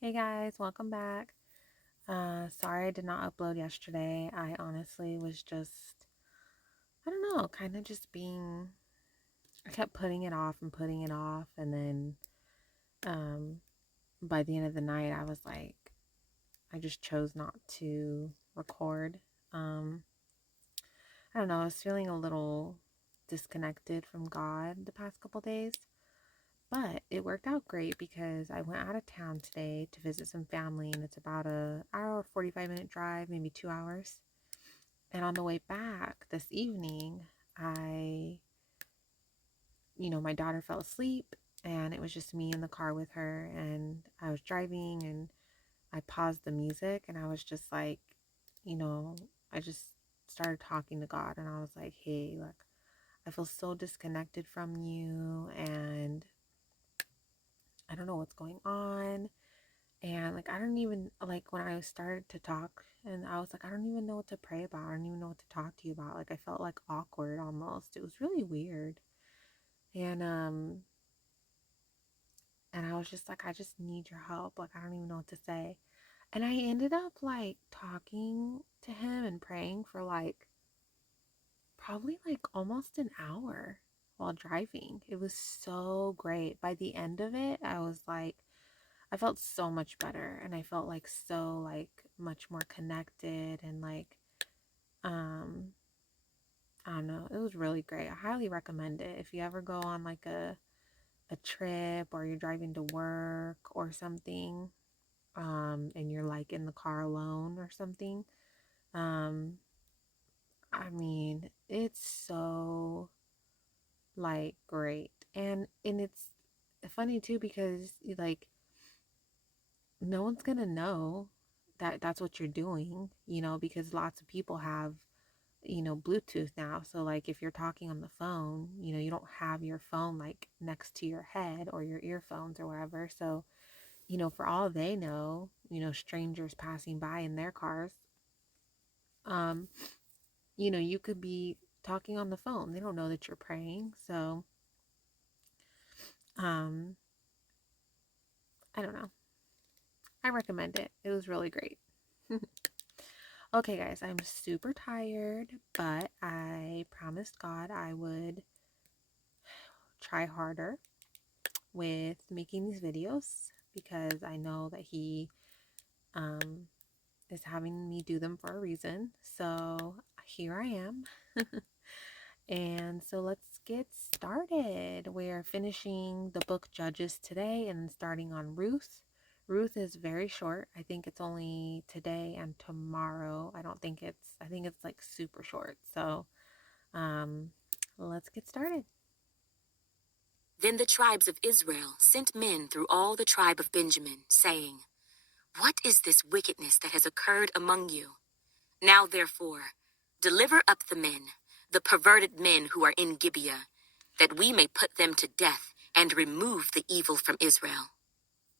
Hey guys, welcome back. Sorry I did not upload yesterday. I honestly was just, I don't know, kind of just being, I kept putting it off and putting it off. And then um, by the end of the night, I was like, I just chose not to record. Um, I don't know, I was feeling a little disconnected from God the past couple days. But it worked out great because I went out of town today to visit some family, and it's about a hour 45-minute drive, maybe 2 hours. And on the way back this evening, my daughter fell asleep, and it was just me in the car with her, and I was driving, and I paused the music, and I was just like, you know, I just started talking to God, and I was like, hey, look, I feel so disconnected from you, and I don't know what's going on. And like, I don't even like when I started to talk, and I was like, I don't even know what to pray about. I don't even know what to talk to you about. Like, I felt like awkward almost. It was really weird. And I was just like, I just need your help. Like, I don't even know what to say. And I ended up like talking to him and praying for like probably like almost an hour while driving. It was so great. By the end of it, I was like, I felt so much better, and I felt like so like much more connected, and like um I don't know, it was really great. I highly recommend it if you ever go on like a trip, or you're driving to work or something, and you're like in the car alone or something. um I mean, it's so like great. And it's funny too because like no one's gonna know that that's what you're doing, because lots of people have, Bluetooth now. So like if you're talking on the phone, you don't have your phone like next to your head or your earphones or whatever. So, for all they know, strangers passing by in their cars, um, you could be talking on the phone. They don't know that you're praying. So, um, I don't know. I recommend it. It was really great. Okay, guys, I'm super tired, but I promised God I would try harder with making these videos because I know that He um, is having me do them for a reason. So here I am. And so let's get started. We're finishing the book Judges today and starting on Ruth. Ruth is very short. I think it's only today and tomorrow. I think it's like super short. So, um, let's get started. Then the tribes of Israel sent men through all the tribe of Benjamin, saying, "What is this wickedness that has occurred among you? Now therefore, deliver up the perverted men who are in Gibeah, that we may put them to death and remove the evil from Israel."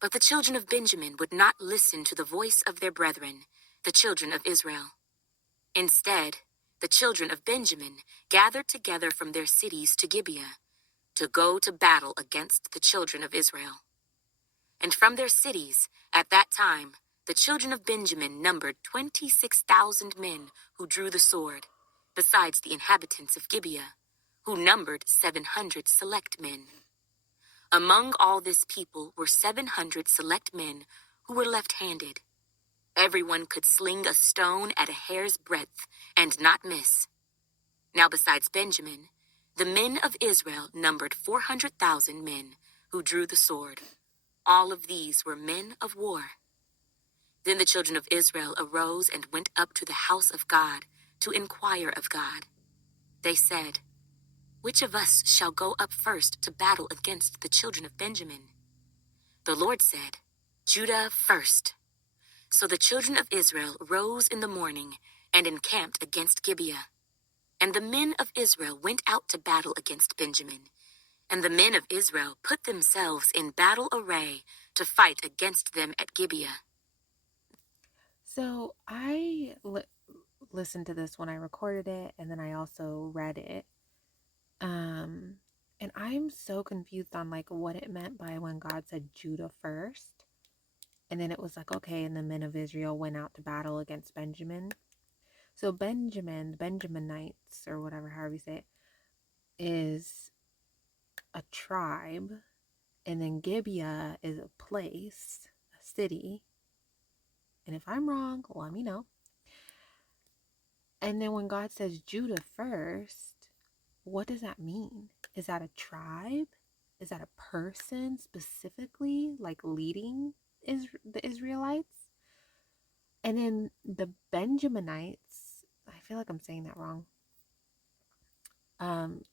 But the children of Benjamin would not listen to the voice of their brethren, the children of Israel. Instead, the children of Benjamin gathered together from their cities to Gibeah, to go to battle against the children of Israel. And from their cities, at that time, the children of Benjamin numbered 26,000 men who drew the sword, besides the inhabitants of Gibeah, who numbered 700 select men. Among all this people were 700 select men who were left-handed. Everyone could sling a stone at a hair's breadth and not miss. Now besides Benjamin, the men of Israel numbered 400,000 men who drew the sword. All of these were men of war. Then the children of Israel arose and went up to the house of God to inquire of God. They said, "Which of us shall go up first to battle against the children of Benjamin?" The Lord said, "Judah first." So the children of Israel rose in the morning and encamped against Gibeah. And the men of Israel went out to battle against Benjamin. And the men of Israel put themselves in battle array to fight against them at Gibeah. So listened to this when I recorded it, and then I also read it. Um, and I'm so confused on like what it meant by when God said Judah first. And then it was like, okay, and the men of Israel went out to battle against Benjamin. So Benjamin, Benjaminites, or whatever, however you say it, is a tribe. And then Gibeah is a place, a city. And if I'm wrong, let me know. And then when God says Judah first, what does that mean? Is that a tribe? Is that a person specifically, like leading the Israelites? And then the Benjaminites, I feel like I'm saying that wrong.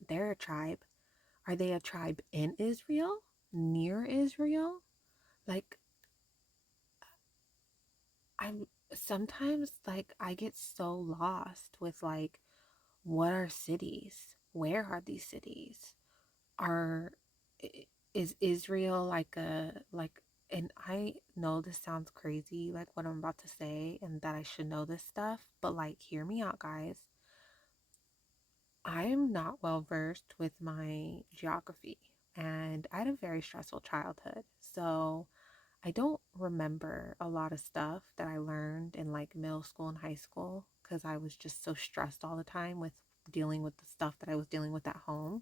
They're a tribe. Are they a tribe in Israel? Near Israel? Like, I'm sometimes like I get so lost with like what are cities? Where are these cities? Are is Israel like a like, and I know this sounds crazy like what I'm about to say and that I should know this stuff, but like hear me out, guys. I am not well versed with my geography and I had a very stressful childhood. So I don't remember a lot of stuff that I learned in like middle school and high school because I was just so stressed all the time with dealing with the stuff that I was dealing with at home.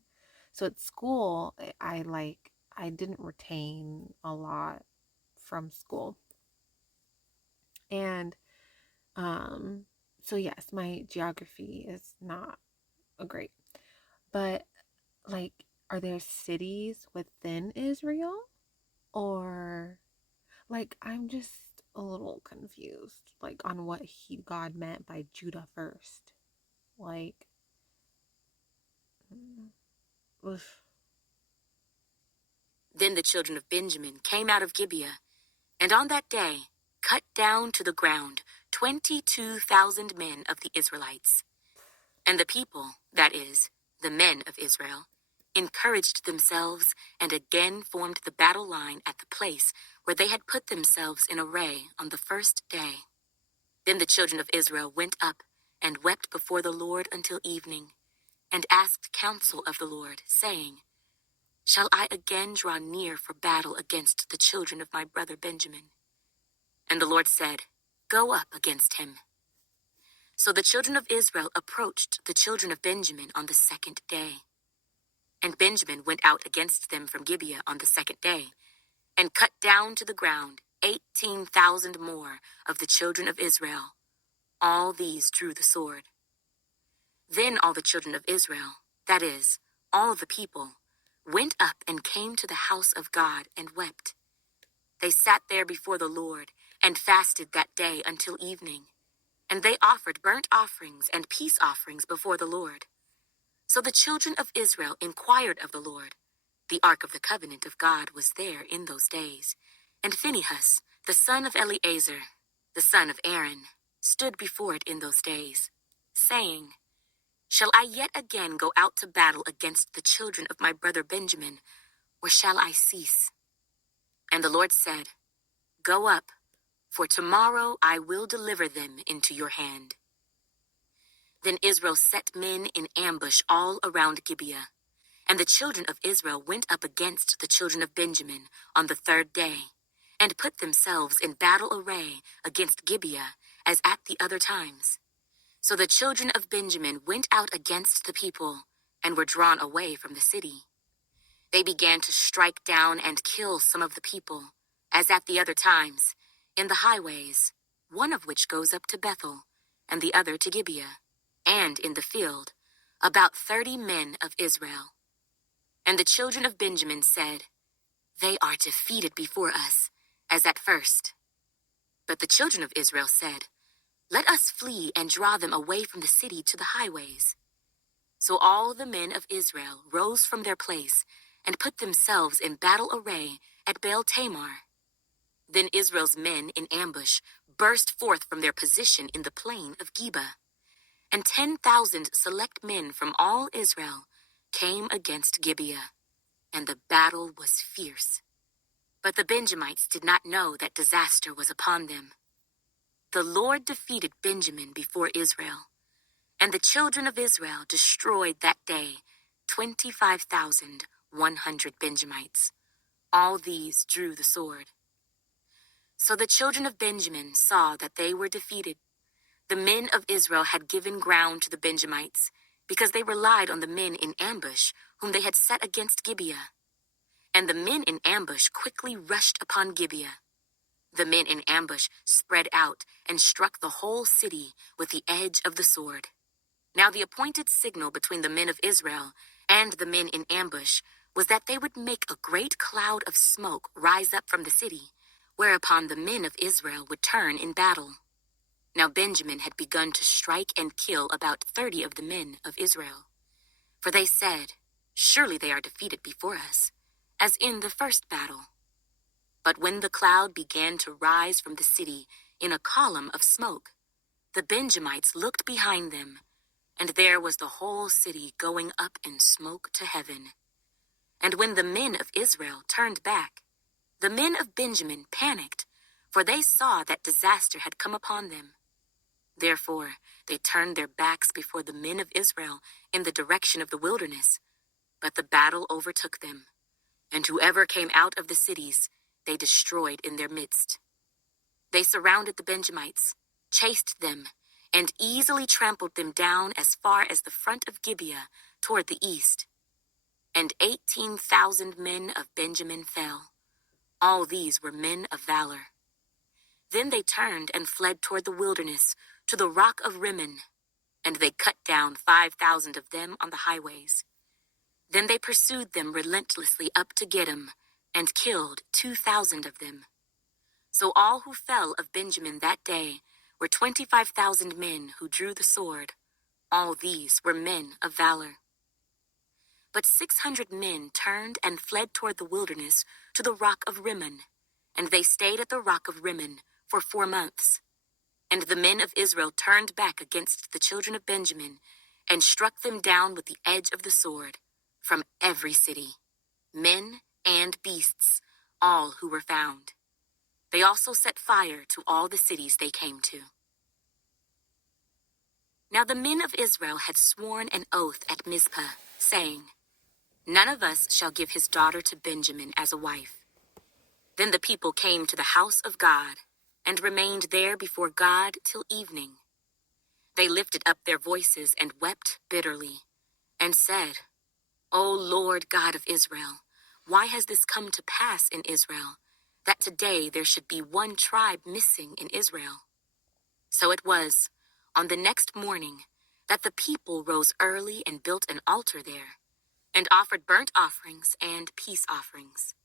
So at school, I didn't retain a lot from school. And um so yes, my geography is not a great. But like, are there cities within Israel, or like, I'm just a little confused, like, on what God meant by Judah first. Like, oof. Then the children of Benjamin came out of Gibeah, and on that day cut down to the ground 22,000 men of the Israelites. And the people, that is, the men of Israel, encouraged themselves and again formed the battle line at the place where they had put themselves in array on the first day. Then the children of Israel went up and wept before the Lord until evening, and asked counsel of the Lord, saying, Shall I again draw near for battle against the children of my brother Benjamin? And the Lord said, Go up against him. So the children of Israel approached the children of Benjamin on the second day. And Benjamin went out against them from Gibeah on the second day, and cut down to the ground 18,000 more of the children of Israel. All these drew the sword. Then all the children of Israel, that is, all the people, went up and came to the house of God and wept. They sat there before the Lord and fasted that day until evening. And they offered burnt offerings and peace offerings before the Lord. So the children of Israel inquired of the Lord. The ark of the covenant of God was there in those days. And Phinehas, the son of Eleazar, the son of Aaron, stood before it in those days, saying, Shall I yet again go out to battle against the children of my brother Benjamin, or shall I cease? And the Lord said, Go up, for tomorrow I will deliver them into your hand. Then Israel set men in ambush all around Gibeah. And the children of Israel went up against the children of Benjamin on the third day, and put themselves in battle array against Gibeah, as at the other times. So the children of Benjamin went out against the people, and were drawn away from the city. They began to strike down and kill some of the people, as at the other times, in the highways, one of which goes up to Bethel, and the other to Gibeah, and in the field, about 30 men of Israel. And the children of Benjamin said, They are defeated before us, as at first. But the children of Israel said, Let us flee and draw them away from the city to the highways. So all the men of Israel rose from their place and put themselves in battle array at Baal Tamar. Then Israel's men in ambush burst forth from their position in the plain of Geba, and 10,000 select men from all Israel came against Gibeah, and the battle was fierce. But the Benjamites did not know that disaster was upon them. The Lord defeated Benjamin before Israel, and the children of Israel destroyed that day 25,100 Benjamites. All these drew the sword. So the children of Benjamin saw that they were defeated. The men of Israel had given ground to the Benjamites, because they relied on the men in ambush, whom they had set against Gibeah. And the men in ambush quickly rushed upon Gibeah. The men in ambush spread out and struck the whole city with the edge of the sword. Now the appointed signal between the men of Israel and the men in ambush was that they would make a great cloud of smoke rise up from the city, whereupon the men of Israel would turn in battle. Now Benjamin had begun to strike and kill about 30 of the men of Israel. For they said, "Surely they are defeated before us, as in the first battle." But when the cloud began to rise from the city in a column of smoke, the Benjamites looked behind them, and there was the whole city going up in smoke to heaven. And when the men of Israel turned back, the men of Benjamin panicked, for they saw that disaster had come upon them. Therefore, they turned their backs before the men of Israel in the direction of the wilderness. But the battle overtook them, and whoever came out of the cities, they destroyed in their midst. They surrounded the Benjamites, chased them, and easily trampled them down as far as the front of Gibeah toward the east. And 18,000 men of Benjamin fell. All these were men of valor. Then they turned and fled toward the wilderness, to the rock of Rimmon, and they cut down 5,000 of them on the highways. Then they pursued them relentlessly up to Gidom, and killed 2,000 of them. So all who fell of Benjamin that day were 25,000 men who drew the sword. All these were men of valor. But 600 men turned and fled toward the wilderness to the rock of Rimmon, and they stayed at the rock of Rimmon for 4 months. And the men of Israel turned back against the children of Benjamin, and struck them down with the edge of the sword, from every city, men and beasts, all who were found. They also set fire to all the cities they came to. Now the men of Israel had sworn an oath at Mizpah, saying, "None of us shall give his daughter to Benjamin as a wife." Then the people came to the house of God, and remained there before God till evening. They lifted up their voices and wept bitterly, and said, "O Lord God of Israel, why has this come to pass in Israel, that today there should be one tribe missing in Israel?" So it was, on the next morning, that the people rose early and built an altar there, and offered burnt offerings and peace offerings.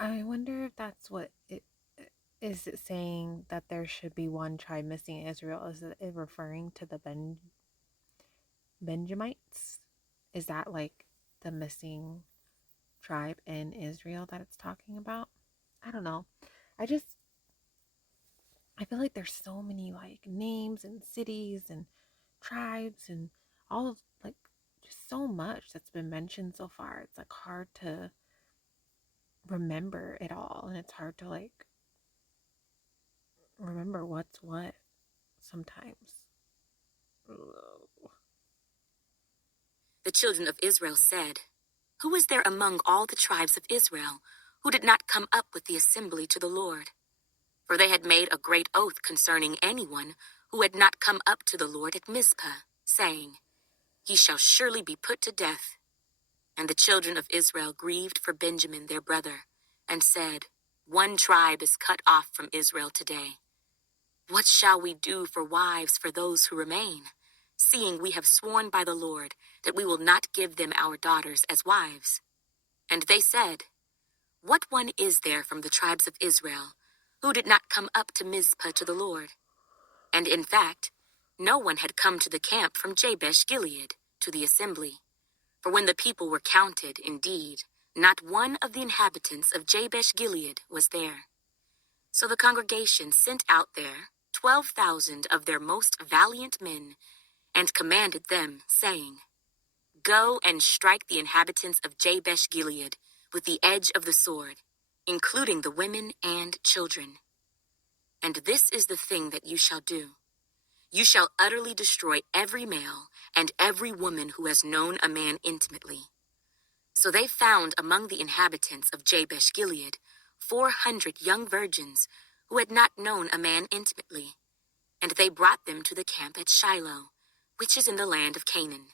I wonder if that's what it is. It saying that there should be one tribe missing in Israel? Is it referring to the Benjamites? Is that like the missing tribe in Israel that it's talking about? I don't know. I just I feel like there's so many like names and cities and tribes and all of like just so much that's been mentioned so far. It's like hard to remember it all, and it's hard to like remember what's what sometimes. Ugh. The children of Israel said, "Who is there among all the tribes of Israel who did not come up with the assembly to the Lord?" For they had made a great oath concerning anyone who had not come up to the Lord at Mizpah, saying, "He shall surely be put to death." And the children of Israel grieved for Benjamin their brother, and said, "One tribe is cut off from Israel today. What shall we do for wives for those who remain, seeing we have sworn by the Lord that we will not give them our daughters as wives?" And they said, "What one is there from the tribes of Israel who did not come up to Mizpah to the Lord?" And in fact, no one had come to the camp from Jabesh Gilead to the assembly. For when the people were counted, indeed, not one of the inhabitants of Jabesh Gilead was there. So the congregation sent out there 12,000 of their most valiant men, and commanded them, saying, "Go and strike the inhabitants of Jabesh Gilead with the edge of the sword, including the women and children. And this is the thing that you shall do. You shall utterly destroy every male and every woman who has known a man intimately." So they found among the inhabitants of Jabesh Gilead 400 young virgins who had not known a man intimately, and they brought them to the camp at Shiloh, which is in the land of Canaan.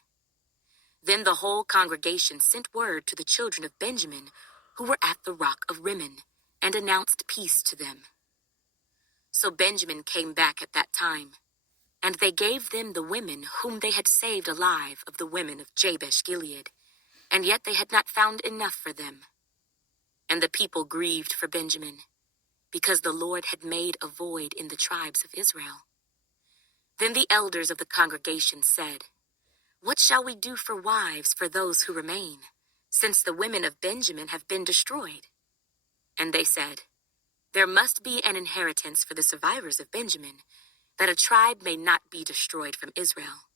Then the whole congregation sent word to the children of Benjamin who were at the rock of Rimmon, and announced peace to them. So Benjamin came back at that time, and they gave them the women whom they had saved alive of the women of Jabesh Gilead, and yet they had not found enough for them. And the people grieved for Benjamin, because the Lord had made a void in the tribes of Israel. Then the elders of the congregation said, "What shall we do for wives for those who remain, since the women of Benjamin have been destroyed?" And they said, "There must be an inheritance for the survivors of Benjamin, that a tribe may not be destroyed from Israel.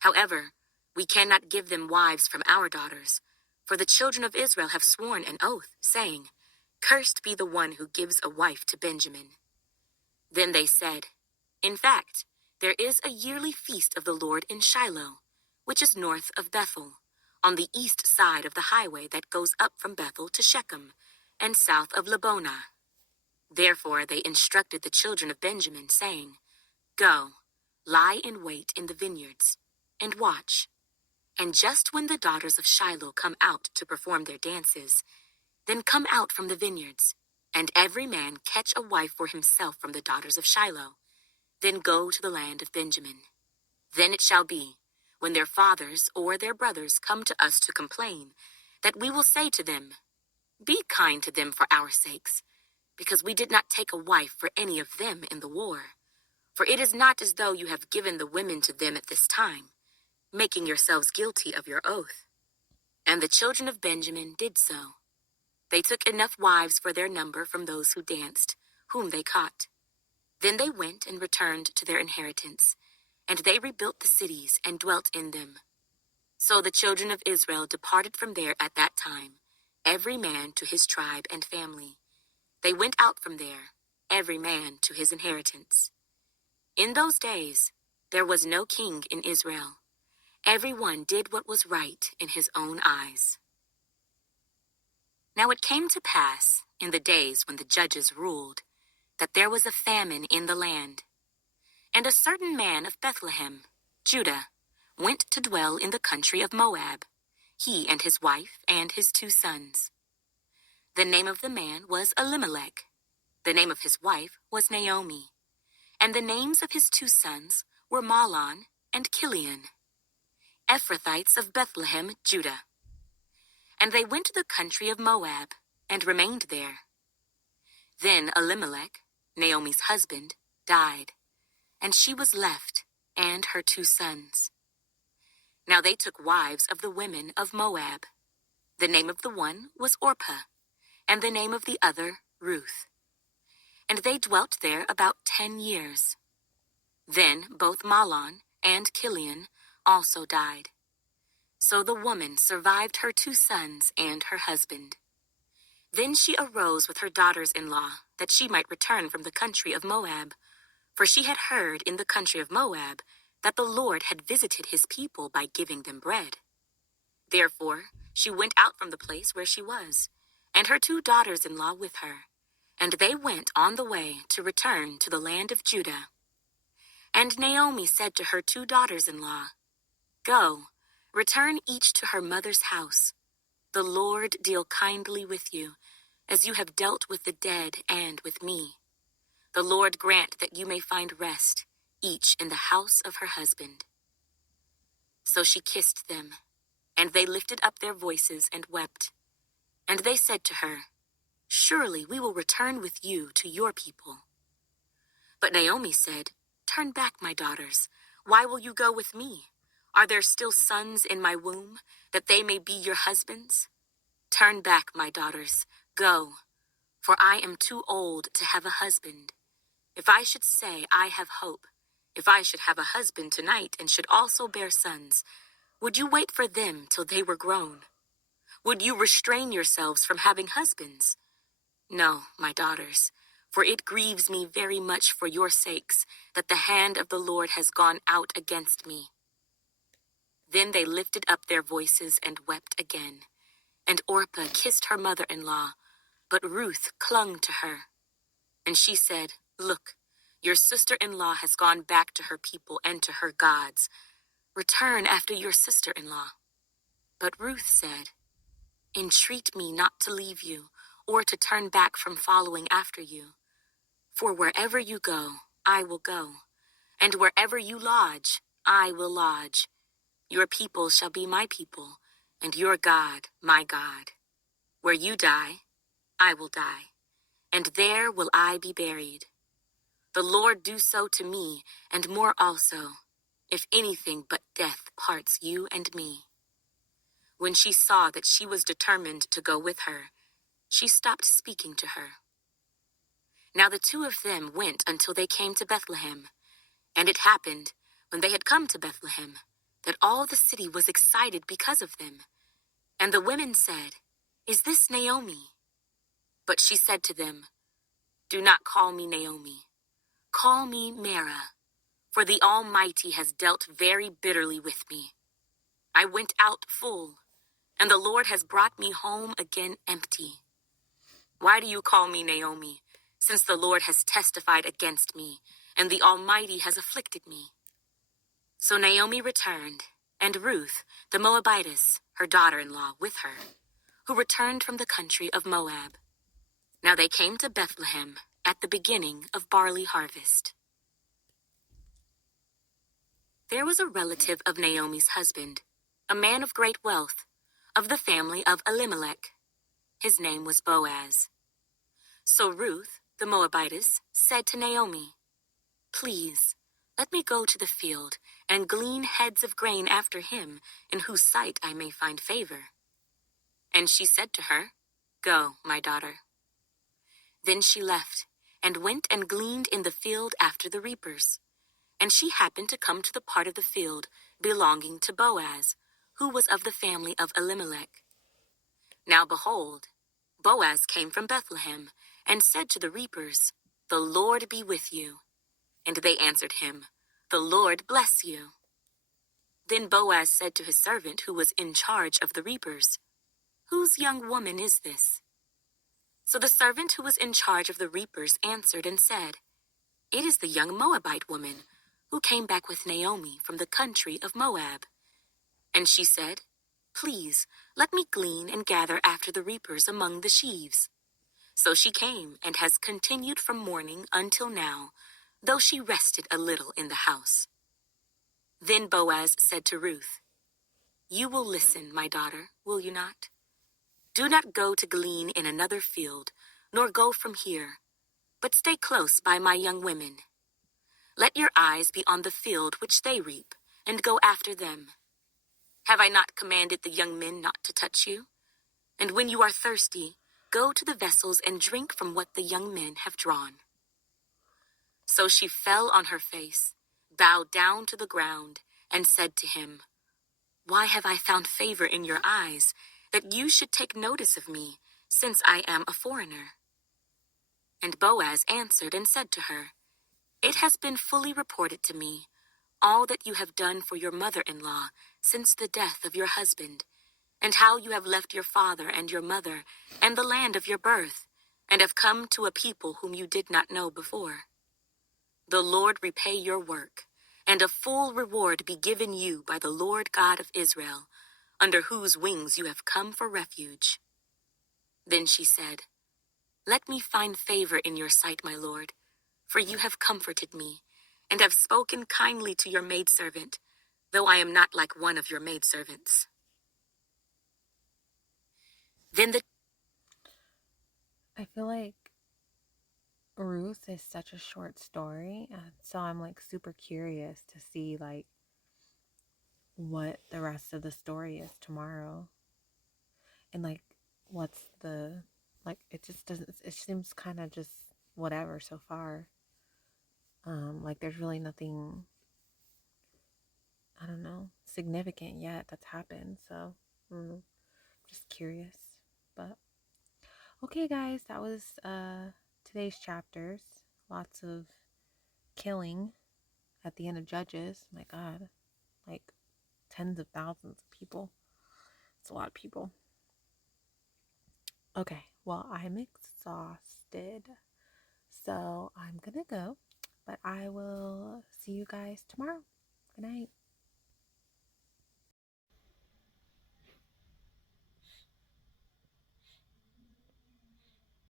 However, we cannot give them wives from our daughters, for the children of Israel have sworn an oath, saying, 'Cursed be the one who gives a wife to Benjamin.'" Then they said, "In fact, there is a yearly feast of the Lord in Shiloh, which is north of Bethel, on the east side of the highway that goes up from Bethel to Shechem, and south of Lebonah." Therefore they instructed the children of Benjamin, saying, "Go, lie in wait in the vineyards, and watch. And just when the daughters of Shiloh come out to perform their dances, then come out from the vineyards, and every man catch a wife for himself from the daughters of Shiloh. Then go to the land of Benjamin. Then it shall be, when their fathers or their brothers come to us to complain, that we will say to them, 'Be kind to them for our sakes, because we did not take a wife for any of them in the war. For it is not as though you have given the women to them at this time, making yourselves guilty of your oath.'" And the children of Benjamin did so. They took enough wives for their number from those who danced, whom they caught. Then they went and returned to their inheritance, and they rebuilt the cities and dwelt in them. So the children of Israel departed from there at that time, every man to his tribe and family. They went out from there, every man to his inheritance. In those days, there was no king in Israel. Everyone did what was right in his own eyes. Now it came to pass, in the days when the judges ruled, that there was a famine in the land. And a certain man of Bethlehem, Judah, went to dwell in the country of Moab, he and his wife and his 2 sons. The name of the man was Elimelech. The name of his wife was Naomi. And the names of his 2 sons were Mahlon and Chilion, Ephrathites of Bethlehem, Judah. And they went to the country of Moab, and remained there. Then Elimelech, Naomi's husband, died, and she was left, and her 2 sons. Now they took wives of the women of Moab. The name of the one was Orpah, and the name of the other Ruth. And they dwelt there about 10 years. Then both Mahlon and Chilion also died. So the woman survived her 2 sons and her husband. Then she arose with her daughters-in-law, that she might return from the country of Moab, for she had heard in the country of Moab that the Lord had visited his people by giving them bread. Therefore she went out from the place where she was, and her 2 daughters-in-law with her, and they went on the way to return to the land of Judah. And Naomi said to her 2 daughters-in-law, "Go, return each to her mother's house. The Lord deal kindly with you, as you have dealt with the dead and with me. The Lord grant that you may find rest, each in the house of her husband." So she kissed them, and they lifted up their voices and wept. And they said to her, "Surely we will return with you to your people." But Naomi said, "Turn back, my daughters. Why will you go with me? Are there still sons in my womb, that they may be your husbands? Turn back, my daughters. Go, for I am too old to have a husband. If I should say I have hope, if I should have a husband tonight and should also bear sons, would you wait for them till they were grown? Would you restrain yourselves from having husbands? No, my daughters, for it grieves me very much for your sakes that the hand of the Lord has gone out against me." Then they lifted up their voices and wept again, and Orpah kissed her mother-in-law, But Ruth clung to her, and she said, "Look, your sister-in-law has gone back to her people and to her gods. Return after your sister-in-law." But Ruth said, "Entreat me not to leave you, or to turn back from following after you. For wherever you go, I will go, and wherever you lodge, I will lodge. Your people shall be my people, and your God my God. Where you die, I will die, and there will I be buried. The Lord do so to me, and more also, if anything but death parts you and me." When she saw that she was determined to go with her, she stopped speaking to her. Now the two of them went until they came to Bethlehem. And it happened, when they had come to Bethlehem, that all the city was excited because of them. And the women said, "Is this Naomi?" But she said to them, "Do not call me Naomi. Call me Mara, for the Almighty has dealt very bitterly with me. I went out full, and the Lord has brought me home again empty. Why do you call me Naomi, since the Lord has testified against me, and the Almighty has afflicted me?" So Naomi returned, and Ruth, the Moabitess, her daughter-in-law, with her, who returned from the country of Moab. Now they came to Bethlehem at the beginning of barley harvest. There was a relative of Naomi's husband, a man of great wealth, of the family of Elimelech. His name was Boaz. So Ruth, the Moabitess, said to Naomi, "Please, let me go to the field and glean heads of grain after him, in whose sight I may find favor." And she said to her, "Go, my daughter." Then she left, and went and gleaned in the field after the reapers. And she happened to come to the part of the field belonging to Boaz, who was of the family of Elimelech. Now behold, Boaz came from Bethlehem, and said to the reapers, "The Lord be with you." And they answered him, "The Lord bless you." Then Boaz said to his servant who was in charge of the reapers, "Whose young woman is this?" So the servant who was in charge of the reapers answered and said, "It is the young Moabite woman who came back with Naomi from the country of Moab." And she said, "Please, let me glean and gather after the reapers among the sheaves." So she came and has continued from morning until now, though she rested a little in the house. Then Boaz said to Ruth, "You will listen, my daughter, will you not? Do not go to glean in another field, nor go from here, but stay close by my young women. Let your eyes be on the field which they reap, and go after them. Have I not commanded the young men not to touch you? And when you are thirsty, go to the vessels and drink from what the young men have drawn." So she fell on her face, bowed down to the ground, and said to him, "Why have I found favor in your eyes, that you should take notice of me, since I am a foreigner?" And Boaz answered and said to her, "It has been fully reported to me, all that you have done for your mother-in-law since the death of your husband, and how you have left your father and your mother and the land of your birth, and have come to a people whom you did not know before. The Lord repay your work, and a full reward be given you by the Lord God of Israel, under whose wings you have come for refuge." Then she said, "Let me find favor in your sight, my lord, for you have comforted me, and have spoken kindly to your maidservant, though I am not like one of your maidservants." Then the I feel like Ruth is such a short story, and so I'm like super curious to see like what the rest of the story is tomorrow, and like what's the like it just doesn't, it seems kind of just whatever so far. Like there's really nothing, I don't know, significant yet that's happened. So just curious. But okay, guys, that was today's chapters. Lots of killing at the end of Judges. My God, like tens of thousands of people. It's a lot of people. Okay, Well, I'm exhausted. So I'm gonna go, but I will see you guys tomorrow. Good night.